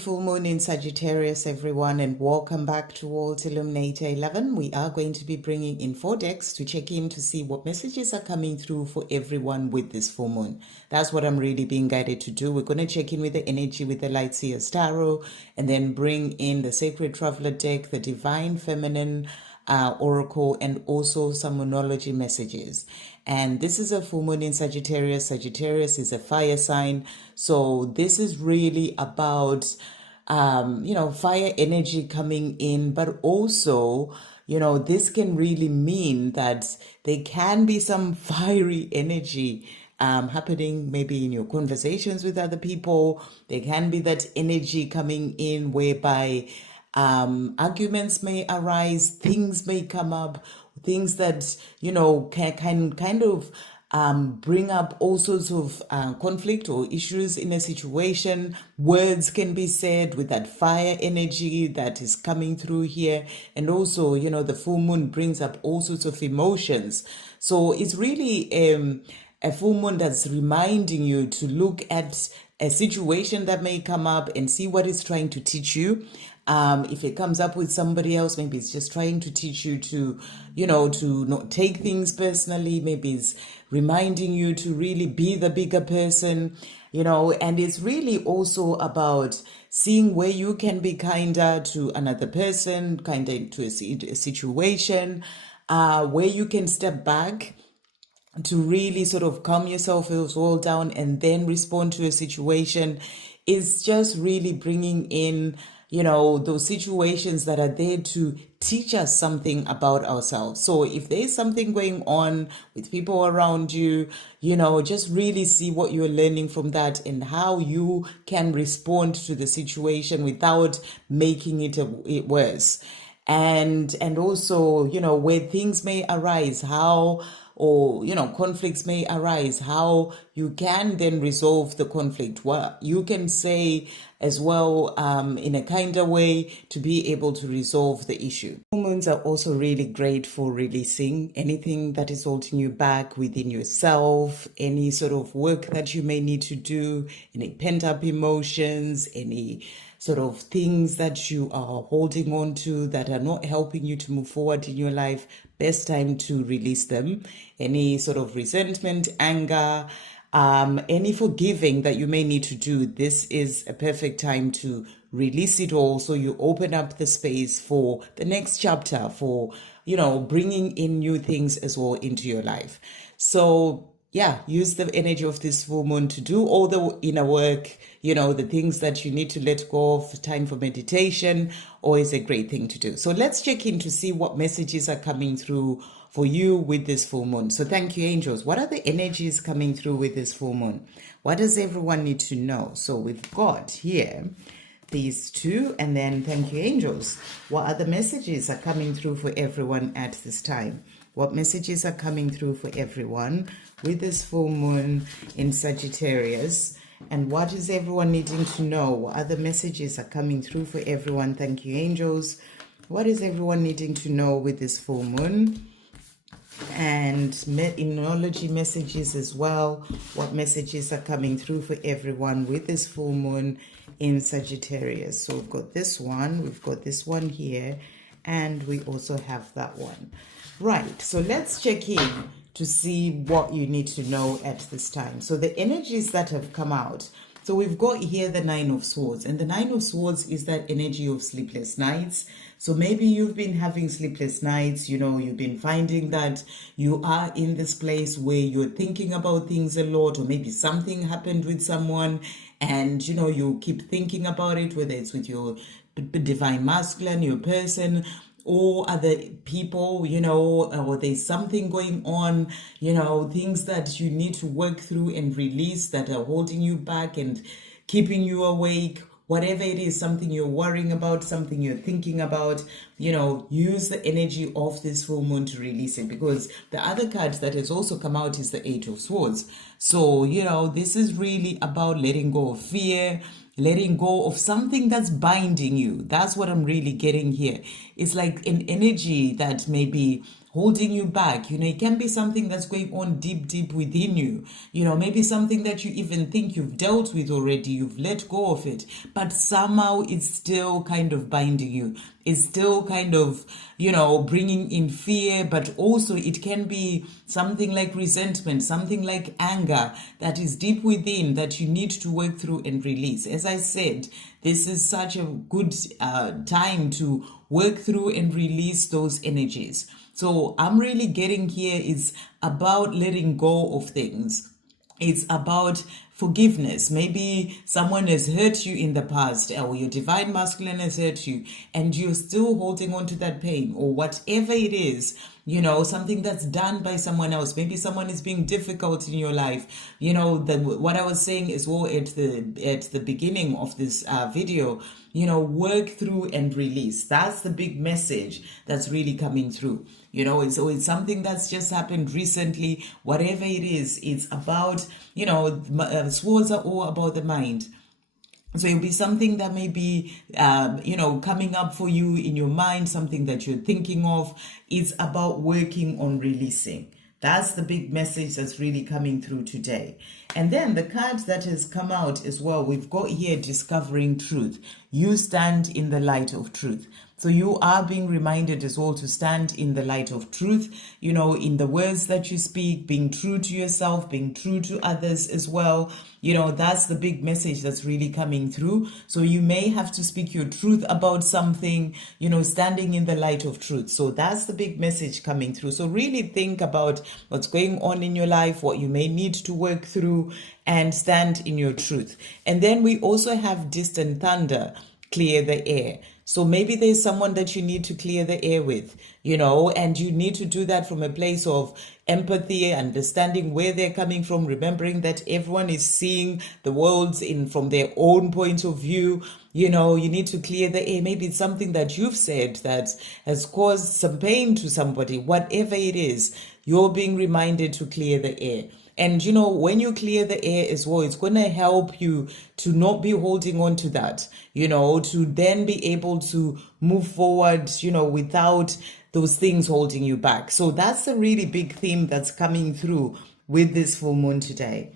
Full moon in Sagittarius, everyone, and welcome back to World Illuminator 11. We are going to be bringing in 4 decks to check in to see what messages are coming through for everyone with this full moon. That's what I'm really being guided to do. We're going to check in with the energy with the Light Seers Tarot, and then bring in the Sacred Traveller deck, the Divine Feminine Oracle, and also some Moonology messages. And this is a full moon in Sagittarius. Sagittarius is a fire sign. So this is really about, fire energy coming in, but also, this can really mean that there can be some fiery energy happening maybe in your conversations with other people. There can be that energy coming in whereby arguments may arise, things may come up, things that can kind of bring up all sorts of conflict or issues in a situation. Words can be said with that fire energy that is coming through here. And also, the full moon brings up all sorts of emotions. So it's really a full moon that's reminding you to look at a situation that may come up and see what it's trying to teach you. If it comes up with somebody else, maybe it's just trying to teach you to, to not take things personally. Maybe it's reminding you to really be the bigger person, and it's really also about seeing where you can be kinder to another person, kinder to a situation, where you can step back to really sort of calm yourself all down and then respond to a situation. Is just really bringing in those situations that are there to teach us something about ourselves. So if there's something going on with people around you, just really see what you're learning from that and how you can respond to the situation without making it worse. And also, where things may arise, how or conflicts may arise, how you can then resolve the conflict. Well, you can say as well in a kinder way to be able to resolve the issue. Full moons are also really great for releasing anything that is holding you back within yourself, any sort of work that you may need to do, any pent-up emotions, any sort of things that you are holding on to that are not helping you to move forward in your life. Best time to release them. Any sort of resentment, anger, any forgiving that you may need to do, this is a perfect time to release it all, so you open up the space for the next chapter, for bringing in new things as well into your life. So use the energy of this full moon to do all the inner work, the things that you need to let go of. Time for meditation always a great thing to do. So let's check in to see what messages are coming through for you with this full moon. So thank you, angels. What are the energies coming through with this full moon? What does everyone need to know? So we've got here these two, and then thank you, angels. What other messages are coming through for everyone at this time? What messages are coming through for everyone with this full moon in Sagittarius? And what is everyone needing to know? What other messages are coming through for everyone? Thank you, angels. What is everyone needing to know with this full moon? And Moonology messages as well. What messages are coming through for everyone with this full moon in Sagittarius? So we've got this one here, and we also have that one. Right, so let's check in to see what you need to know at this time. So the energies that have come out. So we've got here the Nine of Swords, and the Nine of Swords is that energy of sleepless nights. So maybe you've been having sleepless nights, you've been finding that you are in this place where you're thinking about things a lot, or maybe something happened with someone and, you keep thinking about it, whether it's with your divine masculine, your person, or other people, or there's something going on, things that you need to work through and release that are holding you back and keeping you awake. Whatever it is, something you're worrying about, something you're thinking about, use the energy of this full moon to release it. Because the other card that has also come out is the Eight of Swords. So, this is really about letting go of fear, letting go of something that's binding you. That's what I'm really getting here. It's like an energy that may be holding you back. It can be something that's going on deep within you. Maybe something that you even think you've dealt with already, you've let go of it, but somehow it's still kind of binding you. It's still kind of, bringing in fear, but also it can be something like resentment, something like anger that is deep within that you need to work through and release. As I said, this is such a good time to work through and release those energies. So I'm really getting here is about letting go of things. It's about forgiveness. Maybe someone has hurt you in the past, or your divine masculine has hurt you, and you're still holding on to that pain, or whatever it is, something that's done by someone else. Maybe someone is being difficult in your life. What I was saying as well at the beginning of this video, work through and release. That's the big message that's really coming through. It's something that's just happened recently. Whatever it is, it's about, swords are all about the mind. So it'll be something that may be, coming up for you in your mind, something that you're thinking of. It's about working on releasing. That's the big message that's really coming through today. And then the card that has come out as well, we've got here discovering truth. You stand in the light of truth. So you are being reminded as well to stand in the light of truth, in the words that you speak, being true to yourself, being true to others as well. That's the big message that's really coming through. So you may have to speak your truth about something, standing in the light of truth. So that's the big message coming through. So really think about what's going on in your life, what you may need to work through, and stand in your truth. And then we also have distant thunder, clear the air. So maybe there's someone that you need to clear the air with, and you need to do that from a place of empathy, understanding where they're coming from, remembering that everyone is seeing the world from their own point of view. You need to clear the air. Maybe it's something that you've said that has caused some pain to somebody. Whatever it is, you're being reminded to clear the air. And, when you clear the air as well, it's going to help you to not be holding on to that, to then be able to move forward, without those things holding you back. So that's a really big theme that's coming through with this full moon today.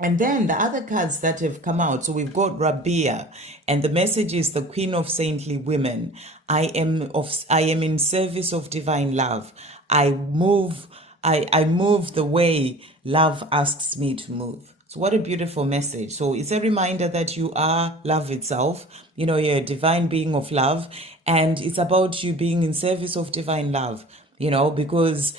And then the other cards that have come out, so we've got Rabia, and the message is the Queen of Saintly Women. I am in service of divine love. I move the way love asks me to move. So what a beautiful message. So it's a reminder that you are love itself. You're a divine being of love, and it's about you being in service of divine love, because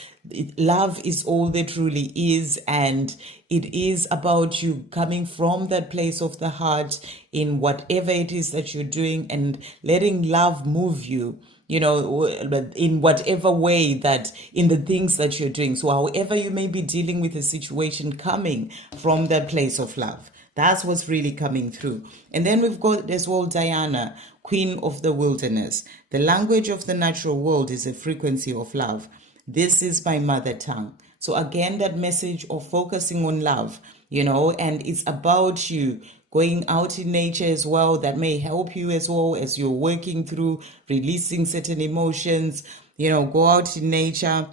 love is all there truly is, and it is about you coming from that place of the heart in whatever it is that you're doing, and letting love move you, in whatever way that in the things that you're doing. So however you may be dealing with a situation, coming from that place of love. That's what's really coming through. And then we've got as well Diana, Queen of the Wilderness. The language of the natural world is a frequency of love. This is my mother tongue. So again, that message of focusing on love, and it's about you going out in nature as well. That may help you as well as you're working through releasing certain emotions. Go out in nature.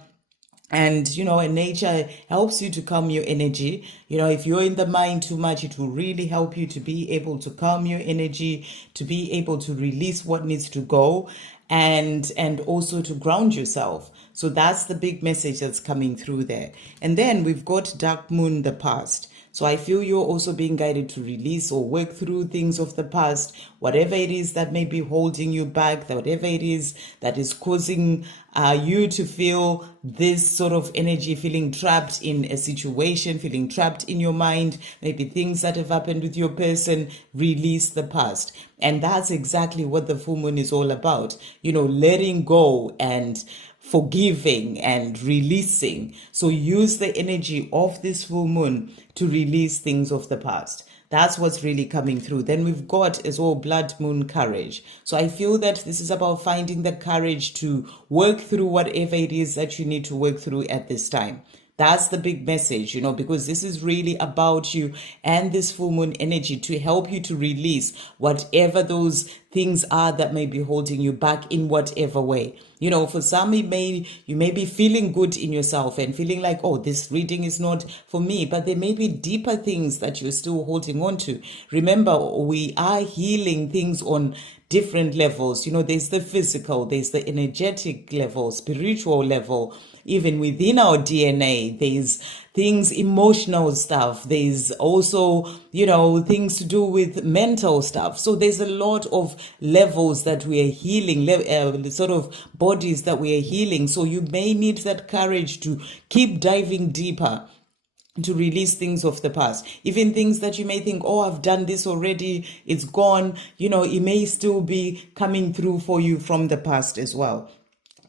And, and nature helps you to calm your energy. If you're in the mind too much, it will really help you to be able to calm your energy, to be able to release what needs to go, and also to ground yourself. So that's the big message that's coming through there. And then we've got Dark Moon, the past. So I feel you're also being guided to release or work through things of the past, whatever it is that may be holding you back, whatever it is that is causing you to feel this sort of energy, feeling trapped in a situation, feeling trapped in your mind, maybe things that have happened with your person. Release the past. And that's exactly what the full moon is all about, letting go and forgiving and releasing. So use the energy of this full moon to release things of the past. That's what's really coming through. Then we've got as well Blood Moon, courage. So I feel that this is about finding the courage to work through whatever it is that you need to work through at this time. That's the big message, because this is really about you and this full moon energy to help you to release whatever those things are that may be holding you back in whatever way. You know, for some, you may be feeling good in yourself and feeling like, oh, this reading is not for me, but there may be deeper things that you're still holding on to. Remember, we are healing things on different levels. You know, there's the physical, there's the energetic level, spiritual level, even within our DNA, there's things, emotional stuff. There's also, you know, things to do with mental stuff. So there's a lot of levels that we are healing, sort of bodies that we are healing. So you may need that courage to keep diving deeper, to release things of the past, even things that you may think, oh, I've done this already, it's gone. You know, it may still be coming through for you from the past as well.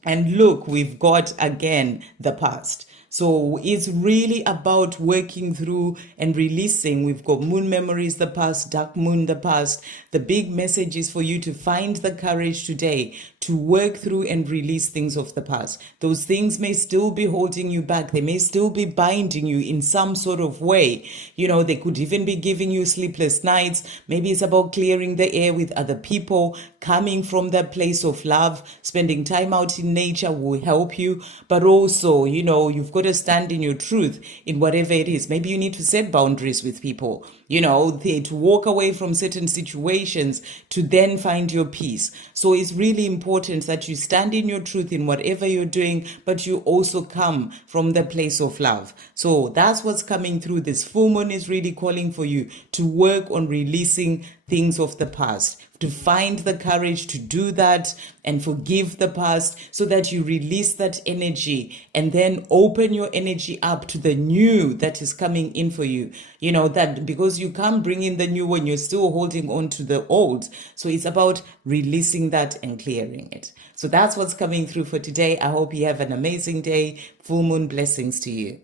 And look, we've got again the past. So it's really about working through and releasing. We've got moon memories, the past, dark moon, the past. The big message is for you to find the courage today to work through and release things of the past. Those things may still be holding you back. They may still be binding you in some sort of way. You know, they could even be giving you sleepless nights. Maybe it's about clearing the air with other people, coming from that place of love. Spending time out in nature will help you. But also, you know, you've got to stand in your truth in whatever it is. Maybe you need to set boundaries with people, you know, to walk away from certain situations to then find your peace. So it's really important that you stand in your truth in whatever you're doing, but you also come from the place of love. So that's what's coming through. This full moon is really calling for you to work on releasing things of the past, to find the courage to do that and forgive the past so that you release that energy and then open your energy up to the new that is coming in for you. You know, that because you can't bring in the new when you're still holding on to the old. So it's about releasing that and clearing it. So that's what's coming through for today. I hope you have an amazing day. Full moon blessings to you.